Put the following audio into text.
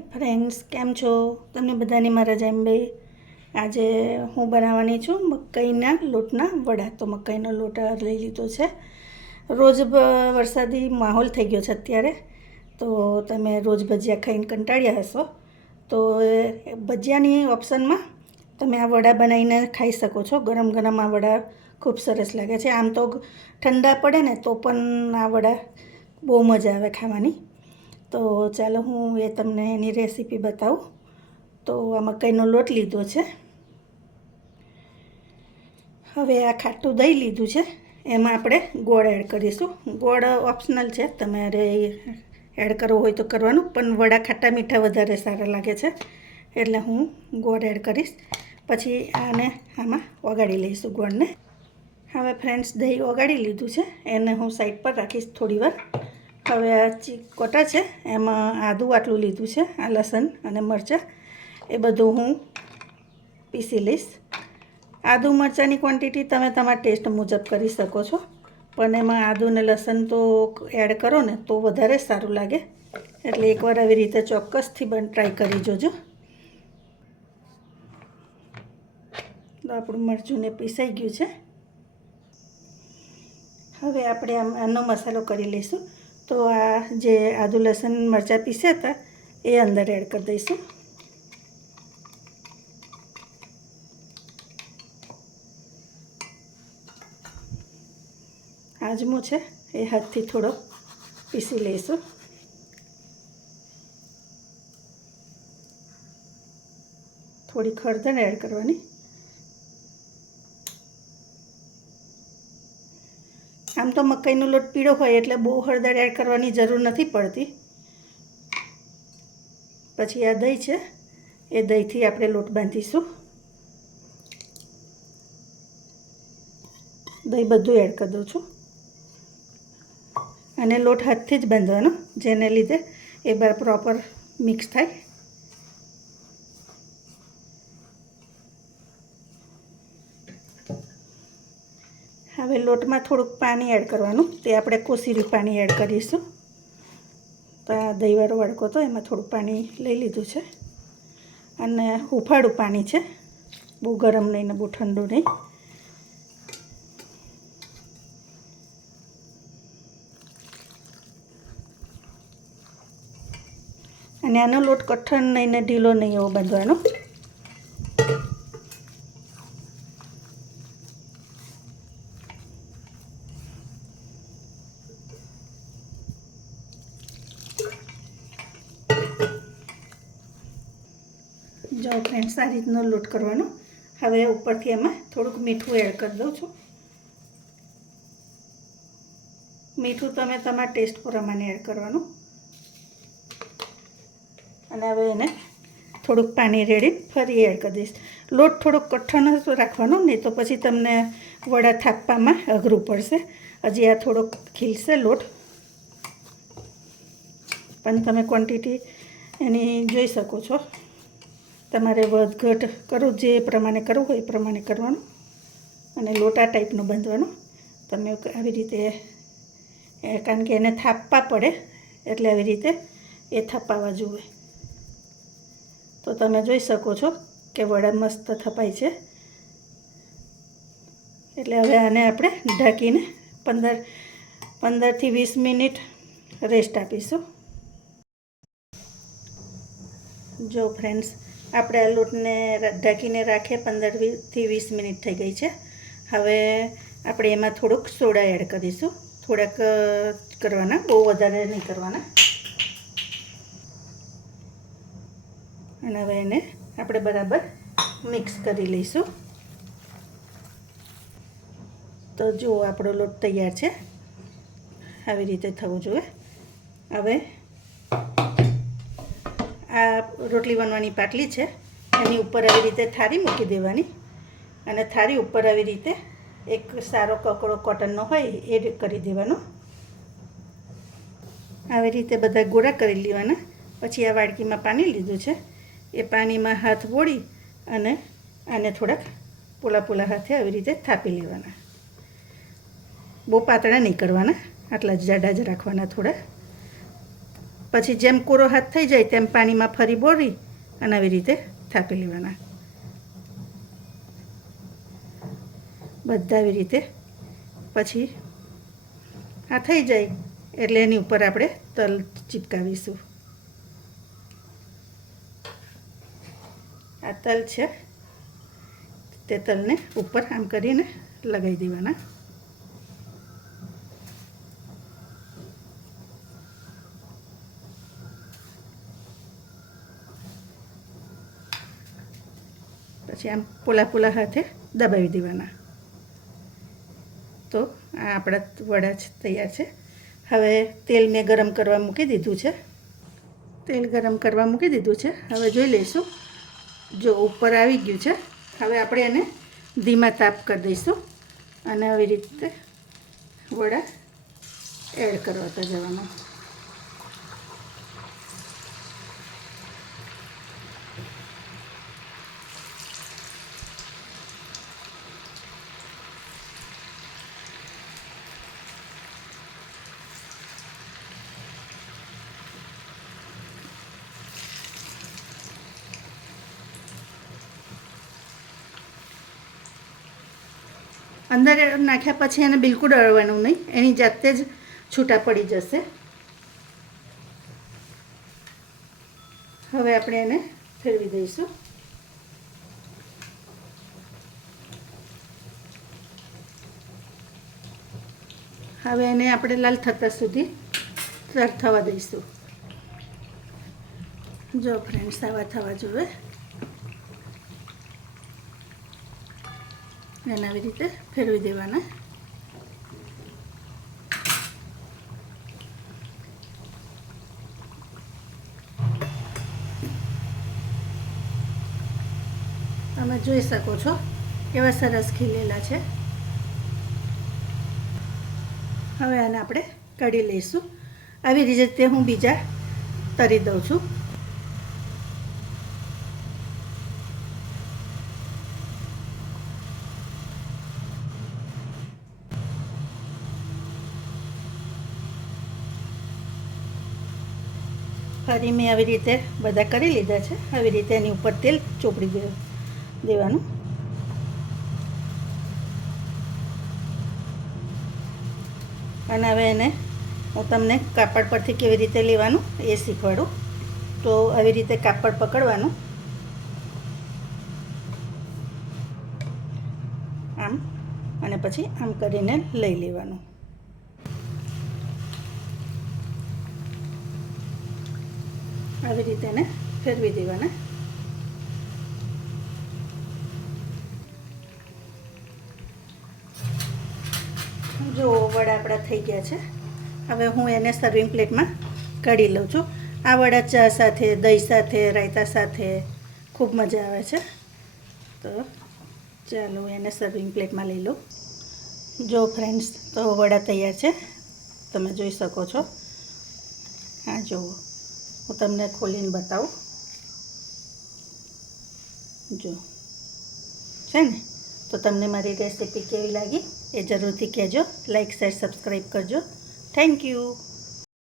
Friends કેમ છો? તમને બધાને મારા જેમ્બે આજે હું બનાવવાની છું મકાઈના લોટના વડા. તો મકાઈનો લોટ લઈ લીધો છે. રોજ વરસાદી માહોલ થઈ ગયો છે અત્યારે. તો તમે રોજ ભજીયા ખાઈને કંટાળ્યા હશો. તો ભજીયાની ઓપ્શનમાં તમે આ વડા બનાવીને ખાઈ શકો છો. ગરમ ગરમ આ વડા ખૂબ સરસ લાગે છે. આમ તો ઠંડા પડે ને તો પણ આ વડા બહુ મજા આવે ખાવાની. તો ચાલો હું એ તમને એની રેસીપી બતાવું. તો આ મકાઈનો લોટ લીધો છે. હવે આ ખાટું દહીં લીધું છે. એમાં આપણે ગોળ એડ કરીશું. ગોળ ઓપ્શનલ છે. તમારે એડ કરવો હોય તો કરવાનું, પણ વડા ખાટા, મીઠા વધારે સારા લાગે છે. એટલે હું ગોળ એડ કરીશ. પછી આને આમાં ઓગાળી લઈશું ગોળને. હવે ફ્રેન્ડ્સ, દહીં ઓગાળી લીધું છે. એને હું સાઈડ પર રાખીશ થોડી વાર. હવે આ ચીકોટા છે, એમાં આદું આટલું લીધું છે, આ લસણ અને મરચાં, એ બધું હું પીસી લઈશ. આદુ મરચાંની ક્વોન્ટિટી તમે તમારા ટેસ્ટ મુજબ કરી શકો છો, પણ એમાં આદુ ને લસણ તો એડ કરો ને, તો વધારે સારું લાગે. એટલે એકવાર આવી રીતે ચોક્કસથી પણ ટ્રાય કરી જોજો. તો આપણું મરચુંને પીસાઈ ગયું છે. હવે આપણે આમ, આનો મસાલો કરી લઈશું. તો આ જે આદુ લસણ મરચાં પીસ્યા હતા એ અંદર એડ કરી દઈશું. આજમો છે, એ હાથથી થોડો પીસી લઈશું. થોડી ખરદણ એડ કરવાની. આમ તો મકાઈનો લોટ પીળો હોય એટલે બહુ હળદર એડ કરવાની જરૂર નથી પડતી. પછી આ દહીં છે, એ દહીંથી આપણે લોટ બાંધીશું. દહીં બધું એડ કરી દઉં છું. અને લોટ હાથથી જ બાંધવાનો, જેને લીધે એ બાર પ્રોપર મિક્સ થાય. હવે લોટમાં થોડુંક પાણી એડ કરવાનું. તે આપણે કોસીરું પાણી એડ કરીશું. તો આ દહીંવાળો વાળકો તો એમાં થોડુંક પાણી લઈ લીધું છે. અને હુફાળું પાણી છે. બહુ ગરમ નહીં ને બહુ ઠંડુ નહીં. અને આનો લોટ કઠણ નહીં ને ઢીલો નહીં એવો બાંધવાનો. જો ફ્રેન્ડ્સ આ રીતનો લોટ કરવાનો. હવે ઉપરથી એમાં થોડુંક મીઠું એડ કરી દઉં છું. મીઠું તમે તમારા ટેસ્ટ પ્રમાણે એડ કરવાનું. અને હવે એને થોડુંક પાણી રેડી ફરી એડ કરી દઈશ. લોટ થોડોક કઠણ જ રાખવાનો, નહીં તો પછી તમને વડા થાપવામાં અઘરું પડશે. હજી આ થોડોક ખીલશે લોટ. પણ તમે ક્વોન્ટિટી એની જોઈ શકો છો. તમારે વધઘટ કરવું, જે પ્રમાણે કરવું હોય એ પ્રમાણે કરવાનું અને લોટા ટાઈપનો બાંધવાનો. તમે આવી રીતે કારણ કે એને થાપવા પડે એટલે આવી રીતે એ થપાવા જુએ. તો તમે જોઈ શકો છો કે વડા મસ્ત થપાય છે. એટલે હવે આને આપણે ઢાંકીને પંદર, પંદરથી વીસ મિનિટ રેસ્ટ આપીશું. જો ફ્રેન્ડ્સ આપણે આ લોટને ઢાંકીને રાખીએ પંદરથી વીસ મિનિટ થઈ ગઈ છે. હવે આપણે એમાં થોડુંક સોડા એડ કરીશું થોડાક કરવાના, બહુ વધારે નહીં કરવાના. અને હવે એને આપણે બરાબર મિક્સ કરી લઈશું. તો જુઓ આપણો લોટ તૈયાર છે. આવી રીતે થવું જોઈએ. હવે આ રોટલી બનવાની પાટલી છે, એની ઉપર આવી રીતે થાળી મૂકી દેવાની. અને થાળી ઉપર આવી રીતે એક સારો કકડો કોટનનો હોય એ કરી દેવાનો. આવી રીતે બધા ગોળા કરી લેવાના. પછી આ વાડકીમાં પાણી લીધું છે. એ પાણીમાં હાથ બોળી અને આને થોડાક પોલા પોલા હાથે આવી રીતે થાપી લેવાના. બહુ પાતળા નહીં કરવાના. આટલા જાડા જ રાખવાના થોડા. પછી જેમ કોરો હાથ થઈ જાય તેમ પાણીમાં ફરી બોરી અને આવી રીતે થાપી લેવાના. બધા આવી રીતે પછી આ થઈ જાય એટલે એની ઉપર આપણે તલ ચીપકાવીશું. આ તલ છે તે તલને ઉપર આમ કરીને લગાવી દેવાના. પછી આમ પોલા પોલા હાથે દબાવી દેવાના. તો આ આપણા વડા તૈયાર છે. હવે તેલ મેં ગરમ કરવા મૂકી દીધું છે. તેલ ગરમ કરવા મૂકી દીધું છે. હવે જોઈ લઈશું. જો ઉપર આવી ગયું છે. હવે આપણે એને ધીમા તાપ કરી દઈશું. અને આવી રીતે વડા એડ કરવાતા જવાના અંદર નાખ્યા પછી એને બિલકુલ અળવાનું નહીં. એની જાતે જ છૂટા પડી જશે. હવે આપણે એને ફેરવી દઈશું. હવે એને આપણે લાલ થતા સુધી તર થવા દઈશું. જો ફ્રેન્ડ્સ આવા થવા જોવે એને આવી રીતે ફેરવી દેવાના. તમે જોઈ શકો છો કેવા સરસ ખીલેલા છે. હવે આને આપણે કાઢી લઈશું. આવી રીતે હું બીજા તરી દઉં છું. ફરી મેં આવી રીતે બધા કરી લીધા છે. આવી રીતે એની ઉપર તેલ ચોપડી દે દેવાનું. અને હવે એને હું તમને કાપડ પરથી કેવી રીતે લેવાનું એ શીખવાડું. તો આવી રીતે કાપડ પકડવાનું. આમ અને પછી આમ કરીને લઈ લેવાનું. આવી રીતે એને ફેરવી દેવાના. જો વડા આપણા થઈ ગયા છે. હવે હું એને સર્વિંગ પ્લેટમાં કાઢી લઉં છું. આ વડા ચા સાથે, દહીં સાથે, રાયતા સાથે ખૂબ મજા આવે છે. તો ચાલો એને સર્વિંગ પ્લેટમાં લઈ લઉં. જો ફ્રેન્ડ્સ તો વડા તૈયાર છે. તમે જોઈ શકો છો. હા જુઓ. હું તમને ખોલીને બતાવું. જો. છે ને? તો તમને મારી રેસીપી કેવી લાગી એ જરૂરથી કહેજો. લાઇક શેર સબસ્ક્રાઈબ કરજો. Thank you